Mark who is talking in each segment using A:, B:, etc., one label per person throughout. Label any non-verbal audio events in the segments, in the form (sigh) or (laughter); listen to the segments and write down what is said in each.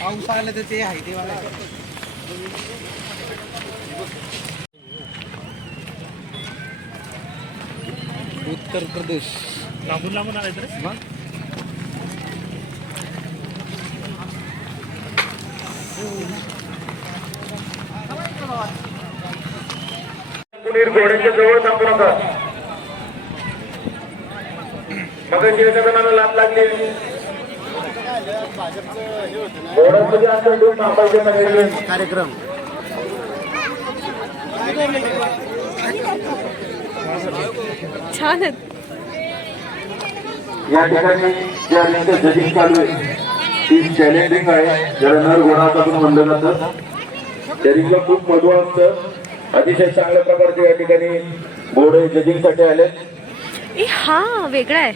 A: पाऊस आला तर ते आहे ते मला उत्तर प्रदेश.
B: लांबून लांबून आलाय तर?
A: मग?
C: कुणीर घोड्याच्या जवळ थांबू नका. लागली. सगळे
A: कार्यक्रम.
D: छान
C: या ठिकाणी जे आल्याचं जजिंग चालू आहे. ती चॅलेंजिंग आहे. ज्याला नर पण म्हणलं जातं. जजिंगला खूप महत्त्व असतं. अतिशय चांगल्या प्रकारचे या ठिकाणी घोडे जजिंगसाठी आले
D: ए हा वेगळा आहे.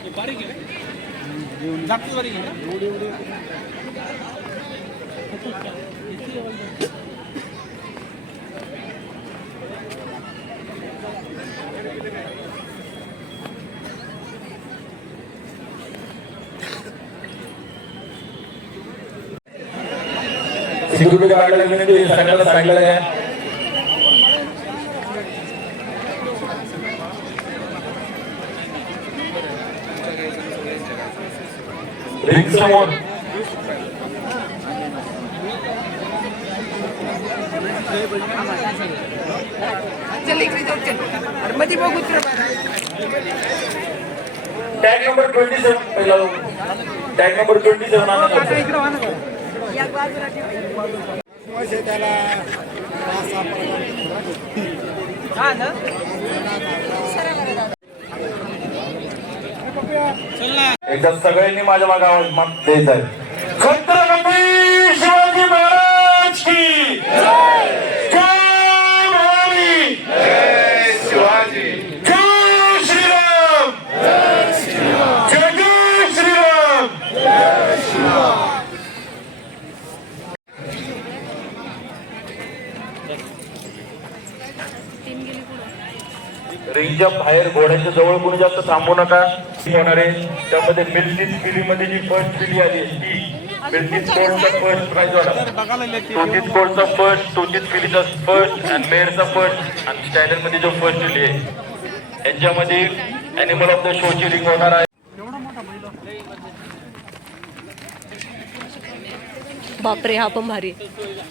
C: सिक्युरिटी गार्ड विनंती आहे, सगळ्यांना सांगितलं आहे. रिंग समोर टॅग नंबर ट्वेंटी सेवन पहिला टॅग नंबर ट्वेंटी सेवन
A: त्याला
C: एकदा सगळ्यांनी माझ्या मागे आवाज द्यायचा आहे. छत्रपती शिवाजी महाराज की जय! भवानी! जय श्रीराम! जय जय श्रीराम! रिंगच्या बाहेर घोड्याच्या जवळ कोणी जास्त थांबू नका. होणार आहे. त्यामध्ये मिल्टीत पिढीमध्ये जी फर्स्ट पिढी आली आहे, ती बिल्डिंग कोर्टचा फर्स्ट प्राइज होणार तोतीत कोर्टचा फर्स्ट तोतीत पिढीचा फर्स्ट आणि मेअरचा फर्स्ट आणि स्टँडर्डमध्ये जो फर्स्ट पिढी आहे यांच्यामध्ये अॅनिमल ऑफ द शोची रिंग होणार आहे.
D: बापरे हा पण भारी. आहे.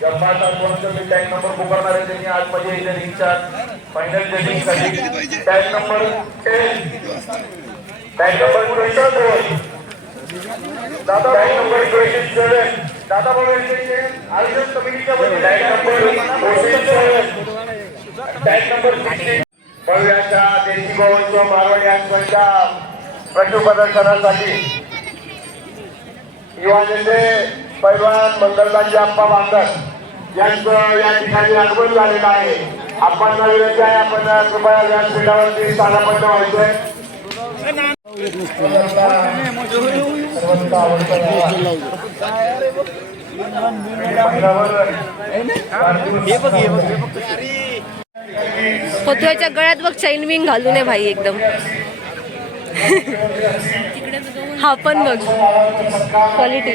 C: या पाच मी टॅग नंबर पुकारणार आहे त्यांनी आज माझ्या इथे final judging tag number ten tag number twenty दादा टॅग नंबर ट्वेंटी सेवन दादा भाऊ यांचे आयोजन कमिटीच्या tag number forty seven tag number sixty भव्याच्या देशी गोवंश मारवाडी यांच्या पशु प्रदर्शनासाठी युवा नेते पैलवान मंगलदानजी आप्पा बांधर यांचं या ठिकाणी आगमन झालेलं आहे. आपण विनंती आहे आपण कृपया व्यासपीठावरती स्थानापन्न व्हायचंय
D: गळ्यात बघ चैन विंग घालू नये भाई एकदम. (laughs) हा पण बघ. क्वालिटी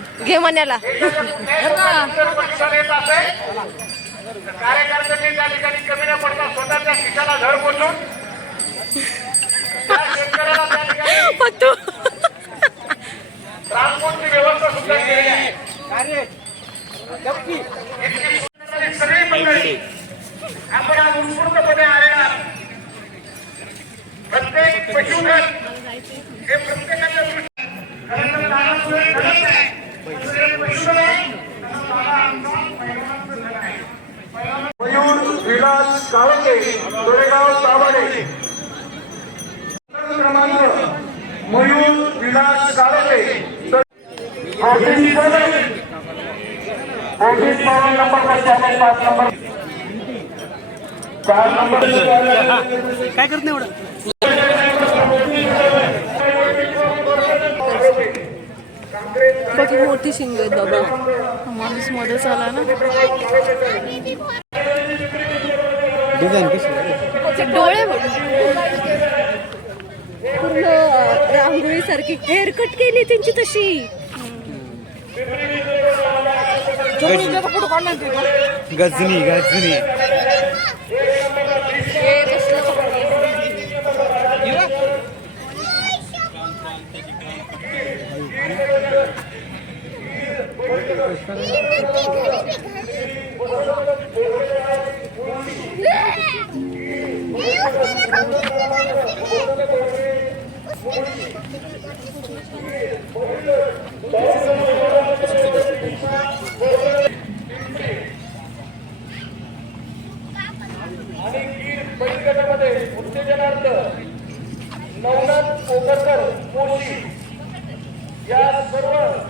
D: घे मण्याला.
C: कार्यकर्त्यांनी त्या ठिकाणी कमी न पडता स्वतःच्या खिशाला घर पोचून त्या शेतकऱ्याला त्या
A: पत्तू.
C: ट्रान्सपोर्टची व्यवस्था सुद्धा केलेली आहे. इतकी सगळी मंडळी आपण आज उत्स्फूर्तपणे आलेला प्रत्येक पशुधन हे प्रत्येकाच्या दृष्टी- घडत आहे. मयूर विलास काळके गोरेगाव दाभाडे क्रमांक मयूर विलास काळके. ऑफिस ऑफिस नंबर पंचावन्न पाच नंबर. चार नंबर.
E: काय करत नाही
A: बाकी मोठी शिंग आहेत बाबा. माणूस मध्येच आला ना.
D: डिझाईन कशी
A: डोळे. पूर्ण रांगोळी सारखी हेअरकट केली त्यांची तशी.
D: गजनी. गजनी.
C: आणि गीर बैलगटामध्ये उत्तेजनार्थ नवनाथ कोकरकर मोशी या सर्व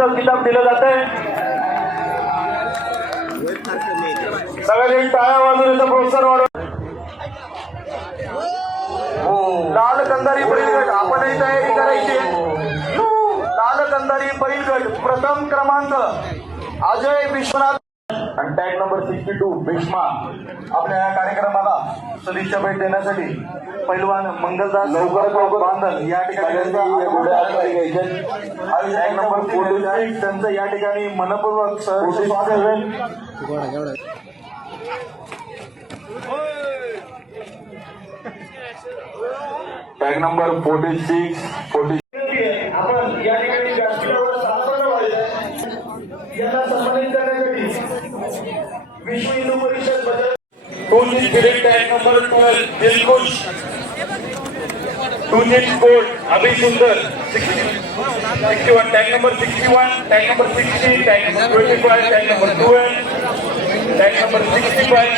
C: मान्यवरांना किताब दिलं जात आहे. सगळ्यांनी टाळ्या वाजून याचं प्रोत्साहन वाढव. लाल कंदारी बैलगट आपणही तयारी करायची. लाल कंदारी बैलगट प्रथम क्रमांक Ajay Vishwanath tag number sixty two Bhishma आपल्या या कार्यक्रमाला सदिच्छा भेट देण्यासाठी पैलवान मंगलदास लवकरात लवकर. बांधल या ठिकाणी टॅग नंबर त्यांचं या ठिकाणी मनपूर्वक सहर्ष स्वागत आहे. Tag number forty six forty आपण या ठिकाणी व्यासपीठावर संपन्न व्हायचं यांना सन्मानित करण्यासाठी Vishwa Hindu Parishad Bajaj two spirit tag number twelve Dilkhush two जीट gold अभि सुंदर sixty one tag number sixty one tag number sixty tag number twenty five tag number twelve tag number sixty five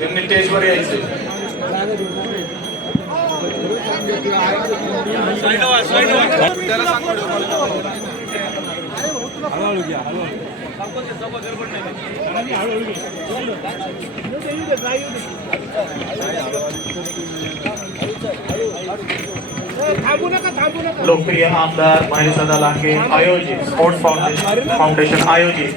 C: यांनी स्टेजवर यायचे
F: लोकप्रिय आमदार महेशदादा लांगे आयोजित sports foundation foundation आयोजित.